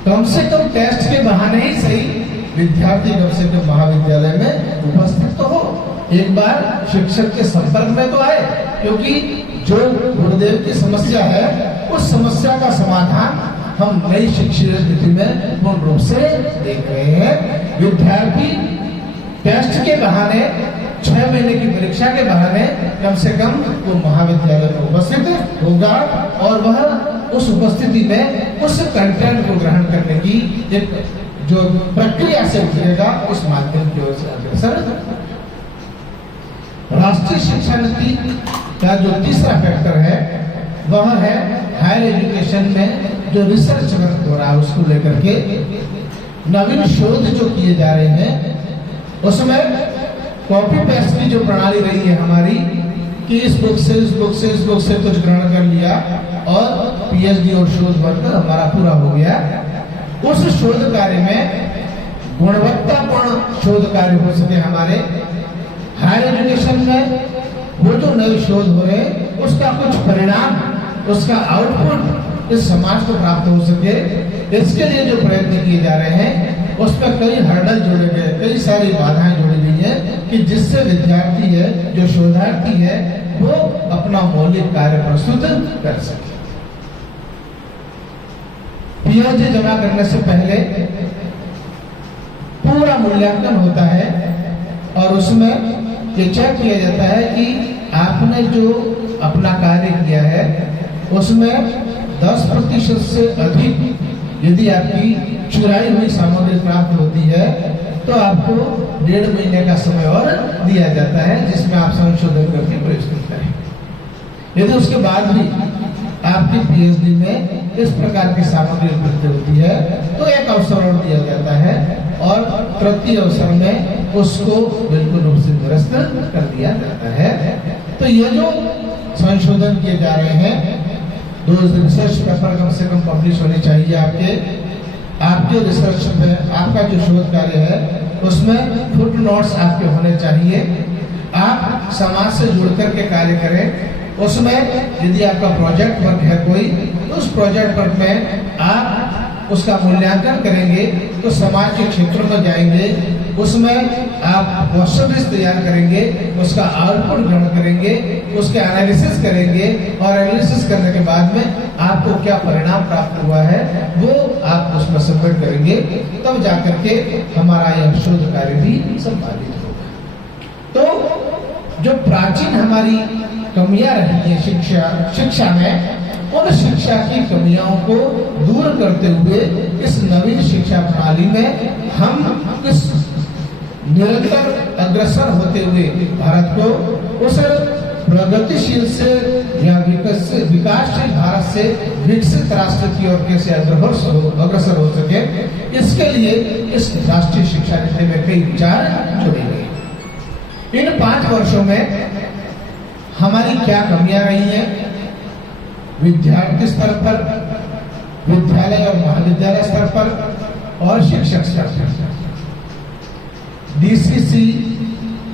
कम से कम टेस्ट के बहाने ही सही विद्यार्थी कम से कम महाविद्यालय में उपस्थित तो हो, एक बार शिक्षक के संपर्क में तो आए। क्योंकि जो गुरुदेव की समस्या है उस समस्या का समाधान हम नई शिक्षा नीति में पूर्ण रूप से देख रहे हैं। विद्यार्थी टेस्ट के बहाने, 6 महीने की परीक्षा के बहाने कम से कम वो महाविद्यालय में उपस्थित होगा और वह उस उपस्थिति में उस कंटेंट को ग्रहण करने की एक जो प्रक्रिया से उठेगा, उस माध्यम की ओर से अग्रसर। राष्ट्रीय शिक्षा नीति का जो तीसरा फैक्टर है वह है हायर एजुकेशन में जो रिसर्च वर्क हो रहा है उसको लेकर के नवीन शोध जो किए जा रहे हैं, उसमें कॉपी पेस्ट की जो प्रणाली रही है हमारी कि इस बुक से इस बुक से इस बुक से कुछ ग्रहण कर लिया और पीएचडी और शोध वर्क हमारा पूरा हो गया। उस शोध कार्य में गुणवत्तापूर्ण शोध कार्य हो सके हमारे हायर एजुकेशन में, वो जो नए शोध हो रहे उसका कुछ परिणाम, उसका आउटपुट इस समाज को प्राप्त हो सके, इसके लिए जो प्रयत्न किए जा रहे हैं उस पर कई हर्डल जोड़े गए, कई सारी बाधाएं जोड़ी गई है कि जिससे विद्यार्थी है, जो शोधार्थी है, वो अपना मौलिक कार्य प्रस्तुत कर सके। पीएचडी जमा करने से पहले पूरा मूल्यांकन होता है और उसमें ये चेक किया जाता है कि आपने जो अपना कार्य किया है उसमें 10% से अधिक यदि आपकी चुराई हुई सामग्री प्राप्त होती है तो आपको 1.5 महीने का समय और दिया जाता है जिसमें आप संशोधन करके प्रस्तुत करें। यदि उसके बाद भी आपकी पीएचडी में इस प्रकार की सामग्री उपलब्ध होती है तो एक अवसर और दिया जाता है और प्रति अवसर में उसको बिल्कुल रूप से निरस्त कर दिया जाता है। तो ये जो संशोधन किए जा रहे हैं, 2 रिसर्च पेपर कम से कम पब्लिश होने चाहिए आपके रिसर्च में, आपका जो शोध कार्य है उसमें फुट नोट्स आपके होने चाहिए। आप समाज से जुड़ करके कार्य करें। उसमें यदि आपका प्रोजेक्ट वर्क है कोई, तो उस प्रोजेक्ट वर्क में आप उसका मूल्यांकन करेंगे तो समाज के क्षेत्रों में जाएंगे, उसमें आप क्वेश्चन तैयार करेंगे, उसका आउटपुट ग्रहण करेंगे, उसके एनालिसिस करेंगे और एनालिसिस करने के बाद में आपको क्या परिणाम प्राप्त हुआ है वो आप उसमें सबमिट करेंगे, तब जाकर के हमारा यह शोध कार्य भी संपादित होगा। तो जो प्राचीन हमारी कमियां रही है शिक्षा में, उन शिक्षा की कमियों को दूर करते हुए इस नवीन शिक्षा प्रणाली में हम इस निरंतर अग्रसर होते हुए भारत को उस प्रगतिशील से या विकासशील भारत से विकसित राष्ट्र की ओर कैसे अग्रसर हो सके, इसके लिए इस राष्ट्रीय शिक्षा नीति में कई विचार जोड़े गए। इन 5 वर्षों में हमारी क्या कमियां रही हैं, विद्यार्थी स्तर पर, विद्यालय और महाविद्यालय स्तर पर और शिक्षक स्तर पर। डीसीसी,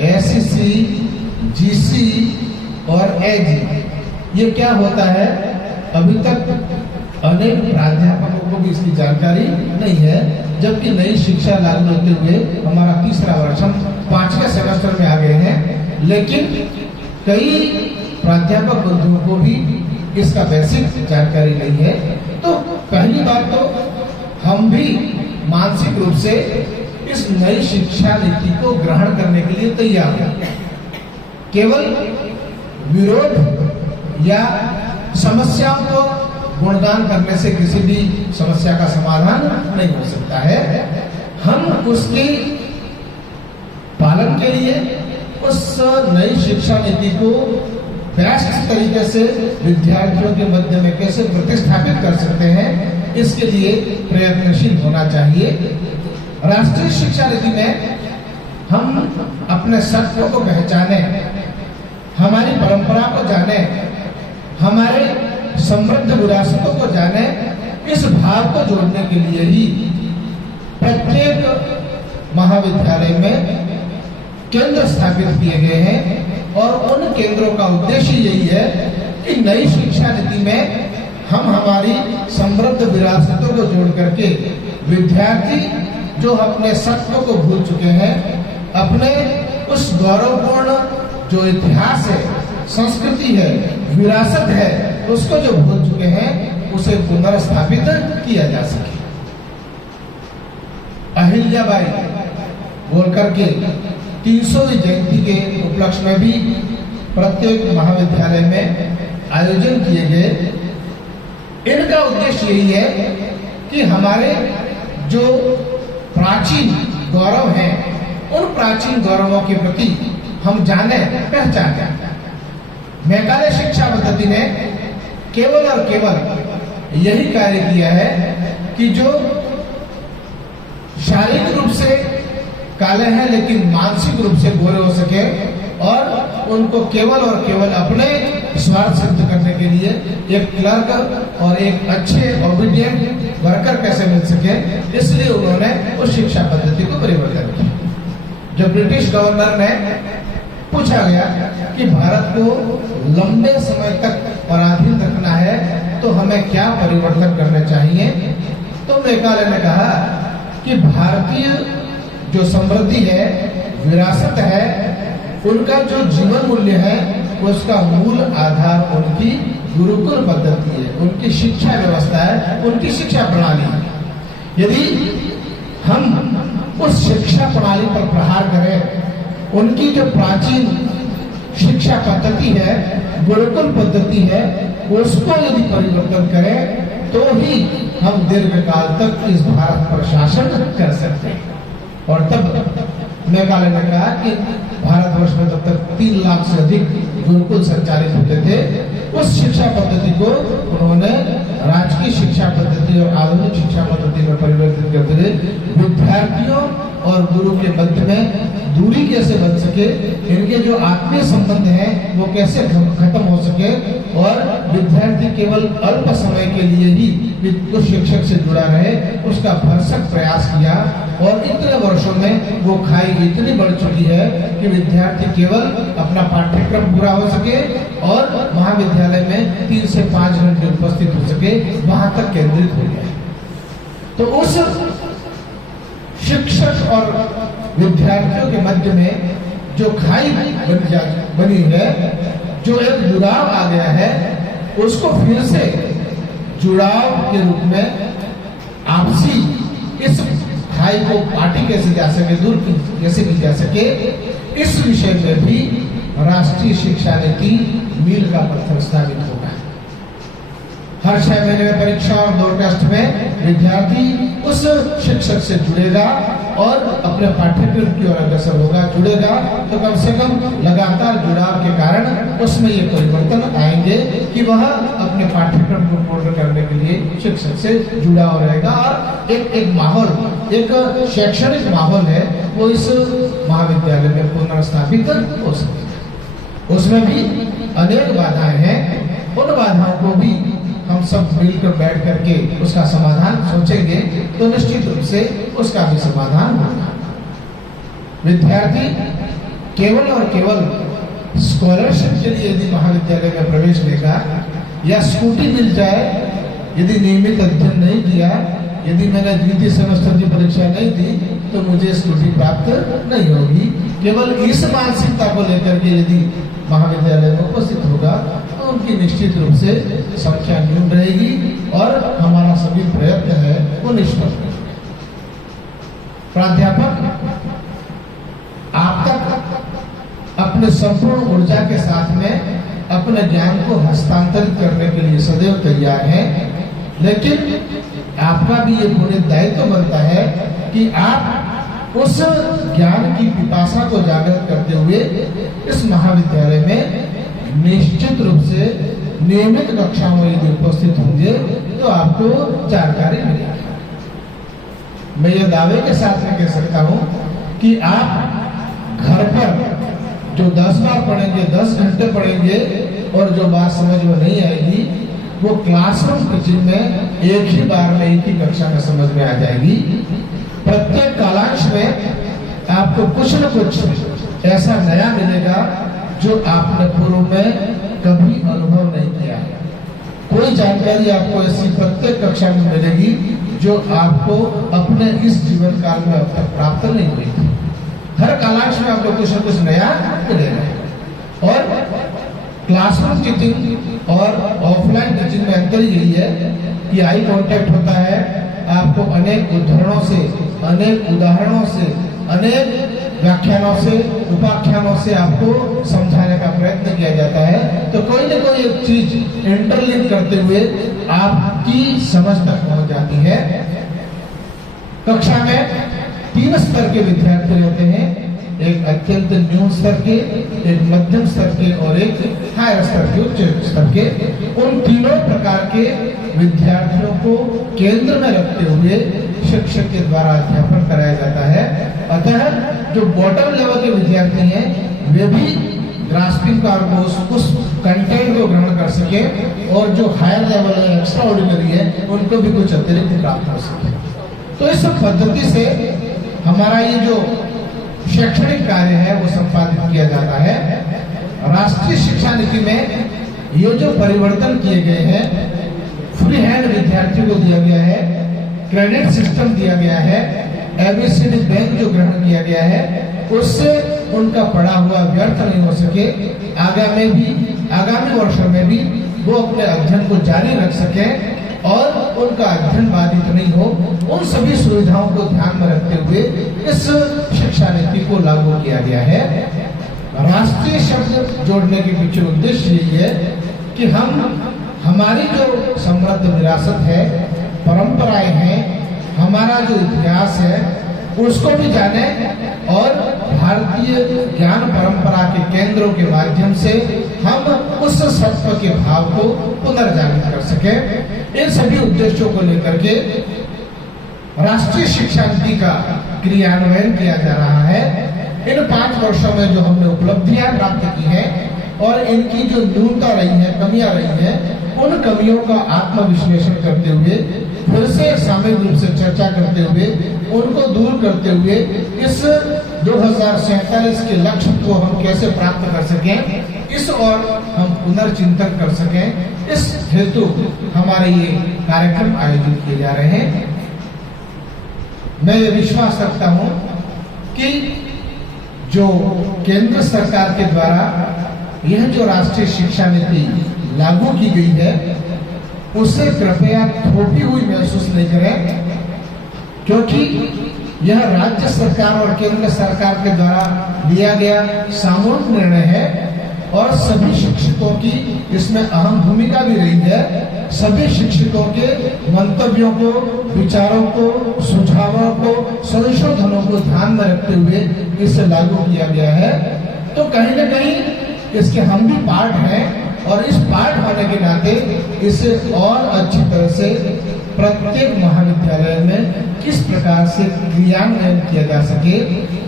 एससीसी, जीसी और एजी, ये क्या होता है, अभी तक अनेक प्राध्यापकों को भी इसकी जानकारी नहीं है, जबकि नई शिक्षा लागू होते हुए हमारा 3रा वर्ष, हम 5वें सेमेस्टर में आ गए हैं, लेकिन कई प्राध्यापक बंधुओं को भी इसका बेसिक जानकारी नहीं है। तो पहली बात तो हम भी मानसिक रूप से इस नई शिक्षा नीति को ग्रहण करने के लिए तैयार हैं। केवल विरोध या समस्याओं को गुणगान करने से किसी भी समस्या का समाधान नहीं हो सकता है। हम उसके पालन के लिए उस नई शिक्षा नीति को बेस्ट तरीके से विद्यार्थियों के मध्य में कैसे प्रतिस्थापित कर सकते हैं, इसके लिए प्रयत्नशील होना चाहिए। राष्ट्रीय शिक्षा नीति में हम अपने सत्यों को पहचाने, हमारी परंपरा को जाने, हमारे समृद्ध विरासतों को जाने, इस भाव को जोड़ने के लिए ही प्रत्येक महाविद्यालय में केंद्र स्थापित किए गए हैं और उन केंद्रों का उद्देश्य यही है कि नई शिक्षा नीति में हम हमारी समृद्ध विरासतों को जोड़ करके विद्यार्थी जो अपने सत्यों को भूल चुके हैं, अपने उस गौरवपूर्ण जो इतिहास है, संस्कृति है, विरासत है, उसको जो भूल चुके हैं, उसे पुनर्स्थापित किया जा सके। अहिल्याबाई बोलकर के 300वीं जयंती के उपलक्ष्य में भी प्रत्येक महाविद्यालय में आयोजन किए गए। इनका उद्देश्य यही है कि हमारे जो प्राचीन गौरव हैं, उन प्राचीन गौरवों के प्रति हम जाने, पहचाने। मेघालय शिक्षा पद्धति ने केवल और केवल यही कार्य किया है कि जो शारीरिक रूप से काले हैं लेकिन मानसिक रूप से गोरे हो सके और उनको केवल और केवल अपने स्वार्थ सिद्ध करने के लिए एक क्लर्क और एक अच्छे ओबीडियंट वर्कर कैसे मिल सके, इसलिए उन्होंने उस शिक्षा पद्धति को परिवर्तन किया। जब ब्रिटिश गवर्नर ने पूछा गया कि भारत को लंबे समय तक पराधीन रखना है तो हमें क्या परिवर्तन करने चाहिए, तो मेघालय ने कहा कि भारतीय जो समृद्धि है, विरासत है, उनका जो जीवन मूल्य है, उसका मूल आधार उनकी गुरुकुल पद्धति है, उनकी शिक्षा व्यवस्था है, उनकी शिक्षा प्रणाली है। यदि हम उस शिक्षा प्रणाली पर प्रहार करें, उनकी जो प्राचीन शिक्षा पद्धति है, गुरुकुल पद्धति है, उसको यदि परिवर्तन करें तो ही हम दीर्घकाल तक इस भारत पर शासन कर सकते हैं। और तब मेघालय ने कहा कि भारतवर्ष में तब तक 3 लाख से अधिक गुरुकुल संचालित होते थे। उस शिक्षा पद्धति को उन्होंने राजकीय शिक्षा पद्धति और आधुनिक शिक्षा पद्धति में परिवर्तित करते हुए विद्यार्थियों और गुरु के मध्य में दूरी कैसे बन सके, इनके जो आत्मीय संबंध हैं वो कैसे खत्म हो सके और विद्यार्थी केवल अल्प समय के लिए ही उस शिक्षक से जुड़ा रहे, उसका भरसक प्रयास किया। और इतने वर्षों में वो खाई इतनी बढ़ चुकी है कि विद्यार्थी केवल अपना पाठ्यक्रम पूरा हो सके और महाविद्यालय में 3 से 5 घंटे उपस्थित हो सके, वहां तक केंद्रित हो गया। तो उस शिक्षक और विद्यार्थियों के मध्य में जो खाई बनी है, जो एक जुड़ाव आ गया है, उसको फिर से जुड़ाव के रूप में आपसी इस भाई को पार्टी कैसे जा सके, दूर कैसे की जा सके, इस विषय में भी राष्ट्रीय शिक्षा नीति मील का पत्थर स्थापित होगा। हर 6 महीने में परीक्षा और 2 टेस्ट में विद्यार्थी उस शिक्षक से जुड़ेगा और अपने पाठ्यक्रम की ओर अग्रसर होगा, जुड़ेगा तो कम से कम लगातार जुड़ाव के कारण उसमें ये परिवर्तन आएंगे कि वह अपने पाठ्यक्रम को पूर्ण करने के लिए शिक्षक से जुड़ा हो रहेगा और एक माहौल, एक शैक्षणिक माहौल है वो इस महाविद्यालय में पुनर्स्थापित हो सकेगा। उसमें भी अनेक बाधाएं हैं, उन बाधाओं को भी हम सब मिलकर बैठ करके उसका समाधान सोचेंगे तो निश्चित रूप से उसका भी समाधान होगा। विद्यार्थी केवल और केवल स्कॉलरशिप के लिए यदि महाविद्यालय में प्रवेश लेगा या स्कूटी मिल जाए, यदि नियमित अध्ययन नहीं किया, यदि मैंने द्वितीय सेमेस्टर की परीक्षा नहीं दी तो मुझे स्कूटी प्राप्त नहीं होगी, केवल इस मानसिकता को लेकर के यदि महाविद्यालय में उपस्थित होगा तो उनकी निश्चित रूप से संख्या न्यून रहेगी और हमारा सभी प्रयत्न है वो निष्फल रहेगा। प्राध्यापक आप तक अपने संपूर्ण ऊर्जा के साथ में अपने ज्ञान को हस्तांतरित करने के लिए सदैव तैयार है, लेकिन आपका भी ये पूरे दायित्व बनता है कि आप उस ज्ञान की पिपासा को जागृत करते हुए इस महाविद्यालय में निश्चित रूप से नियमित कक्षाओं में यदि उपस्थित होंगे तो आपको जानकारी मिलेगी। मैं ये दावे के साथ में कह सकता हूँ कि आप घर पर जो 10 बार पढ़ेंगे, 10 घंटे पढ़ेंगे और जो बात समझ में नहीं आएगी वो क्लासरूम टीचिंग में एक ही बार में एक ही कक्षा में समझ में आ जाएगी। प्रत्येक कालांश में आपको कुछ न कुछ ऐसा नया मिलेगा जो आपने पूर्व में कभी अनुभव नहीं किया। कोई जानकारी आपको ऐसी प्रत्येक कक्षा में मिलेगी जो आपको अपने इस जीवन काल में अब तक प्राप्त नहीं हुई थी। हर कालांश में आपको कुछ न कुछ नया मिलेगा। और क्लासरूम टीचिंग और ऑफलाइन टीचिंग में अंतर यही है कि आई कांटेक्ट होता है, आपको अनेक उदाहरणों से, अनेक उदाहरणों से, अनेक व्याख्यानों से, उपाख्यानों से आपको समझाने का प्रयत्न किया जाता है। तो कोई न कोई एक चीज इंटरलिंक करते हुए आपकी समझ तक पहुंच जाती है। कक्षा में 3 स्तर के विद्यार्थी रहते हैं, एक अत्यंत न्यून स्तर के, एक मध्यम स्तर के और एक हायर स्तर के, उच्च स्तर के। उन तीनों प्रकार के विद्यार्थियों को केंद्र में रखते हुए शिक्षक के द्वारा अध्यापन कराया जाता है। अतः जो बॉटम लेवल के विद्यार्थी हैं वे भी ग्रास्पिंग पावर को, उस कंटेंट को ग्रहण कर सके और जो हायर लेवल है, एक्स्ट्रा ऑर्डिनरी है, उनको भी कुछ अतिरिक्त प्राप्त हो सके। तो इस पद्धति से हमारा ये जो शैक्षणिक कार्य है वो संपादित किया जाता है। राष्ट्रीय शिक्षा नीति में ये जो परिवर्तन किए गए हैं, फ्री हैंड विद्यार्थियों को दिया गया है, क्रेडिट सिस्टम दिया गया है, एबीसीडी बैंक जो ग्रहण किया गया है, उससे उनका पढ़ा हुआ व्यर्थ नहीं हो सके। आगामी वर्षों में भी वो अपने अध्ययन को जारी रख सके और उनका अध्ययन बाधित नहीं हो, उन सभी सुविधाओं को ध्यान में रखते हुए इस शिक्षा नीति को लागू किया गया है। राष्ट्रीय शब्द जोड़ने के पीछे उद्देश्य यही है कि हम हमारी जो समृद्ध विरासत है, परंपराएं हैं, हमारा जो इतिहास है उसको भी जाने और भारतीय ज्ञान परंपरा के केंद्रों के माध्यम से हम उस सत्व के भाव को पुनर्जागृत कर सके। इन सभी उद्देश्यों को लेकर के राष्ट्रीय शिक्षा नीति का क्रियान्वयन किया जा रहा है। इन 5 वर्षों में जो हमने उपलब्धियां प्राप्त की हैं और इनकी जो न्यूनता रही है, कमियां रही हैं, उन कमियों का आत्मविश्लेषण करते हुए, फिर से सामूहिक रूप से चर्चा करते हुए, उनको दूर करते हुए इस 2047 के लक्ष्य को हम कैसे प्राप्त कर सकें, इस और हम पुनर्चिंतन कर सकें, इस हेतु हमारे ये कार्यक्रम आयोजित किए जा रहे हैं। मैं ये विश्वास रखता हूं कि जो केंद्र सरकार के द्वारा यह जो राष्ट्रीय शिक्षा नीति लागू की गई है, उसे कृपया थोपी हुई महसूस नहीं करें, क्योंकि यह राज्य सरकार और केंद्र सरकार के द्वारा लिया गया सामूहिक निर्णय है और सभी शिक्षकों की इसमें अहम भूमिका भी रही है। सभी शिक्षकों के मंतव्यों को, विचारों को, सुझावों को, संशोधनों को ध्यान में रखते हुए इसे लागू किया गया है। तो कहीं न कहीं इसके हम भी पार्ट हैं और इस पार्ट होने के नाते इसे और अच्छी तरह से प्रत्येक महाविद्यालय में किस प्रकार से क्रियान्वयन किया जा सके,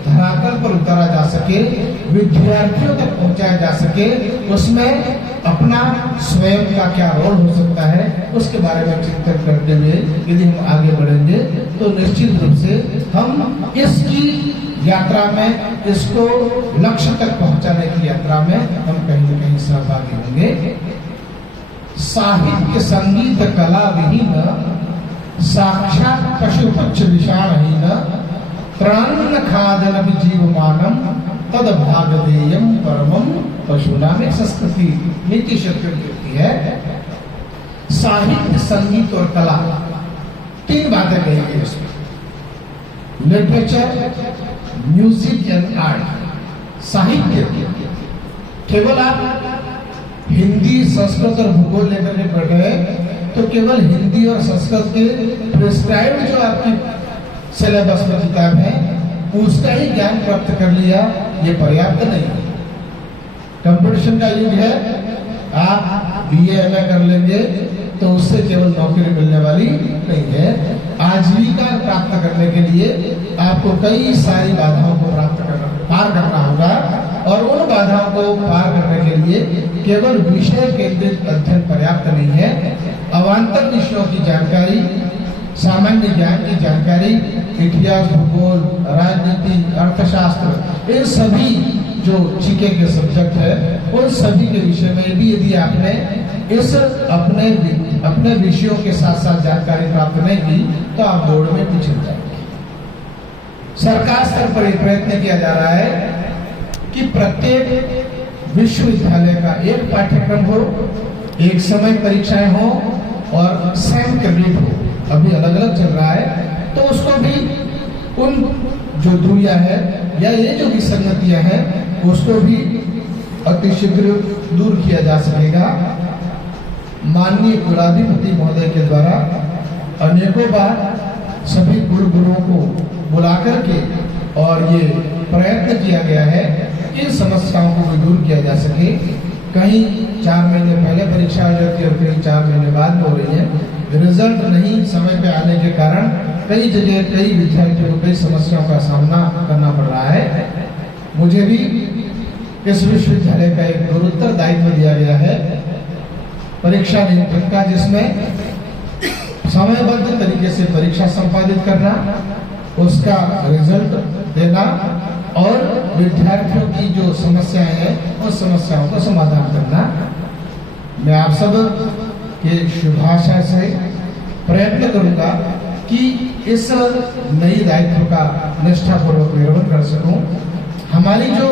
धरातल पर उतारा जा सके, विद्यार्थियों तक पहुंचाया जा सके, उसमें अपना स्वयं का क्या रोल हो सकता है, उसके बारे में चिंतन करते हुए यदि हम आगे बढ़ेंगे तो निश्चित रूप से हम इसकी यात्रा में, इसको लक्ष्य तक पहुंचाने की यात्रा में हम कहीं न कहीं सहभागी होंगे। साहित्य संगीत कला विहीन, साक्षात पशुपक्ष विषाणहीन, त्रान्न खादन जीवमानम तद भागधेयम परमम पशुनाम। एक संस्कृति नीति शक्ति कहती है साहित्य, संगीत और कला, तीन बातें कही गई उसमें। Literature, music and art. साहित्य केवल आप हिंदी, संस्कृत और भूगोल लेकर के बैठे तो केवल हिंदी और संस्कृत के प्रिस्क्राइब्ड जो आपकी सिलेबस में किताब है उसका ही ज्ञान प्राप्त कर लिया, ये पर्याप्त नहीं है। कंपटीशन का युग है, आप बीए एमए कर लेंगे तो उससे केवल नौकरी मिलने वाली नहीं है। आजीविका प्राप्त करने के लिए आपको कई सारी बाधाओं को पार करना होगा और उन बाधाओं को पार करने के लिए केवल विषय केंद्रित अध्ययन पर्याप्त नहीं है। अवान्तर विषयों की जानकारी, सामान्य ज्ञान की जानकारी, इतिहास, भूगोल, राजनीति, अर्थशास्त्र, इन सभी जो जीके के सब्जेक्ट है उन सभी के विषय में भी यदि आपने इस अपने विषयों के साथ साथ जानकारी प्राप्त नहीं की तो आप दौड़ में पिछड़ जाएंगे। सरकार स्तर पर एक प्रयत्न किया जा रहा है कि प्रत्येक विश्वविद्यालय का एक पाठ्यक्रम हो, एक समय परीक्षाएं हो और सेम क्रेडिट हो। अभी अलग अलग चल रहा है तो उसको भी उन जो दूरियां है या ये जो विसंगतियां हैं उसको भी अतिशीघ्र दूर किया जा सकेगा। माननीय कुलाधिपति महोदय के द्वारा अनेकों बार सभी गुरुओं को बुलाकर के और ये प्रयत्न किया गया है कि इन समस्याओं को भी दूर किया जा सके। कहीं 4 महीने पहले परीक्षा हो जाती है और कहीं 4 महीने बाद में हो रही है। रिजल्ट नहीं समय पे आने के कारण कई जगह कई विद्यार्थियों को कई समस्याओं का सामना करना पड़ रहा है। मुझे भी इस विश्वविद्यालय का एक गुरुतर दायित्व दिया गया है परीक्षा नियंत्रण का, जिसमें समयबद्ध तरीके से परीक्षा संपादित करना, उसका रिजल्ट देना और विद्यार्थियों की जो समस्याएं हैं उस समस्याओं का समाधान करना। मैं आप सब के शुभाशय से प्रयत्न करूंगा कि इस नई दायित्व का निष्ठापूर्वक निर्वहन कर सकूं। हमारी जो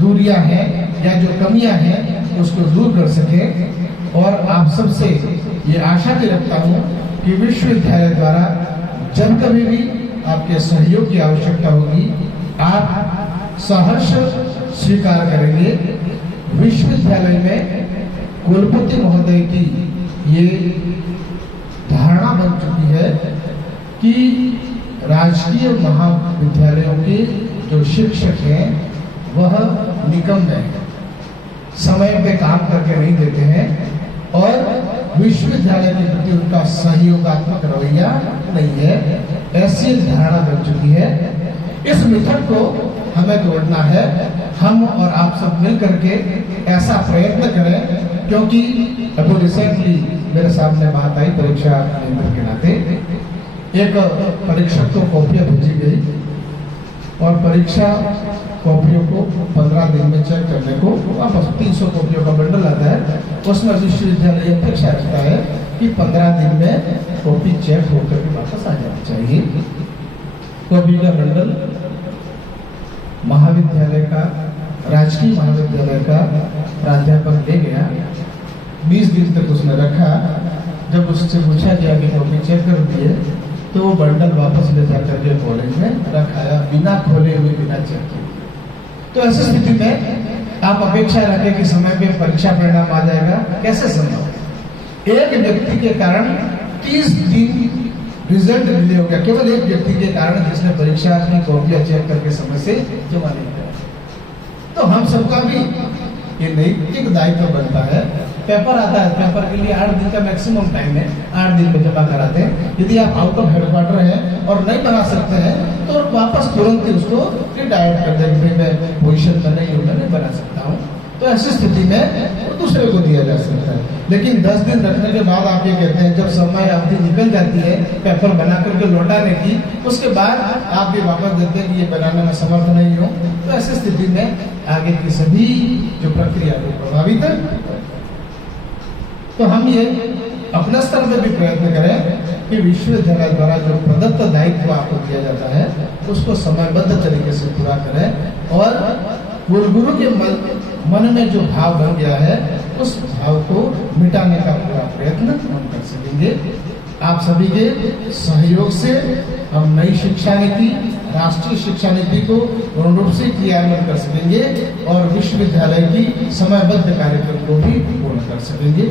दूरियां हैं या जो कमियां हैं उसको दूर कर सके और आप सबसे ये आशा भी रखता हूं कि विश्वविद्यालय द्वारा जब कभी भी आपके सहयोग की आवश्यकता होगी आप सहर्ष स्वीकार करेंगे। विश्वविद्यालय में कुलपति महोदय की ये धारणा बन चुकी है कि राजकीय महाविद्यालयों के जो शिक्षक हैं वह निकम्मे हैं, समय पे काम करके नहीं देते हैं और विश्वविद्यालय के प्रति उनका सहयोगात्मक रवैया नहीं है। ऐसी धारणा बन चुकी है। इस मिथक को हमें तोड़ना है। हम और आप सब मिल करके ऐसा प्रयत्न करें, क्योंकि अभी रिसेंटली मेरे सामने बात आई परीक्षा केंद्र के नाते, एक परीक्षक को कॉपियां भेजी गई और परीक्षा कॉपियों को 15 दिन में चेक करने को वापस 300 कॉपियों का बंडल आता है। उसमें विश्वविद्यालय अपेक्षा रखता है कि 15 दिन में कॉपी चेक होकर के वापस आ जानी चाहिए। कॉपी का बंडल महाविद्यालय का, राजकीय महाविद्यालय का प्राध्यापक ले गया, 20 दिन तक उसने रखा। जब उससे पूछा गया कि कॉपी चेक कर दिए तो वो बंडल वापस ले जा करके कॉलेज में रखाया, बिना खोले हुए, बिना चेक किए। तो ऐसी स्थिति में आप अपेक्षा रखें कि समय पे परीक्षा परिणाम आ जाएगा, कैसे संभव? एक व्यक्ति के कारण 30 दिन रिजल्ट डिले हो गया, केवल एक व्यक्ति के कारण, जिसने परीक्षा की कॉपियां चेक करके समय से जमा नहीं किया। तो हम सबका भी ये नैतिक दायित्व बनता है। पेपर आता है, पेपर के लिए 8 दिन का मैक्सिमम टाइम है, 8 दिन में जमा कराते हैं। यदि आप आउट ऑफ हेडक्वार्टर हैं और नहीं बना सकते हैं तो वापस तुरंत ही उसको रिटायर कर देंगे, मैं पोजीशन में नहीं हूँ, मैं नहीं बना सकता हूँ। तो ऐसी स्थिति में दूसरे को दिया जा सकता है। लेकिन 10 दिन रखने के बाद आप ये कहते हैं, जब समय अवधि निकल जाती है पेपर बना करके लौटाने की, उसके बाद आप ये वापस देते हैं कि ये बनाने में समर्थ नहीं हो। तो ऐसी स्थिति में आगे की सभी जो प्रक्रिया को प्रभावित है। तो हम ये अपने स्तर पर भी प्रयत्न करें कि विश्वविद्यालय द्वारा जो प्रदत्त दायित्व आपको दिया जाता है उसको समयबद्ध तरीके से पूरा करें और गुरु के मन में जो भाव बन गया है उस भाव को मिटाने का पूरा प्रयत्न हम कर सकेंगे। आप सभी के सहयोग से हम नई शिक्षा नीति, राष्ट्रीय शिक्षा नीति को पूर्ण रूप से क्रियान्वयन कर सकेंगे और विश्वविद्यालय की समयबद्ध कार्यक्रम को भी पूर्ण कर सकेंगे।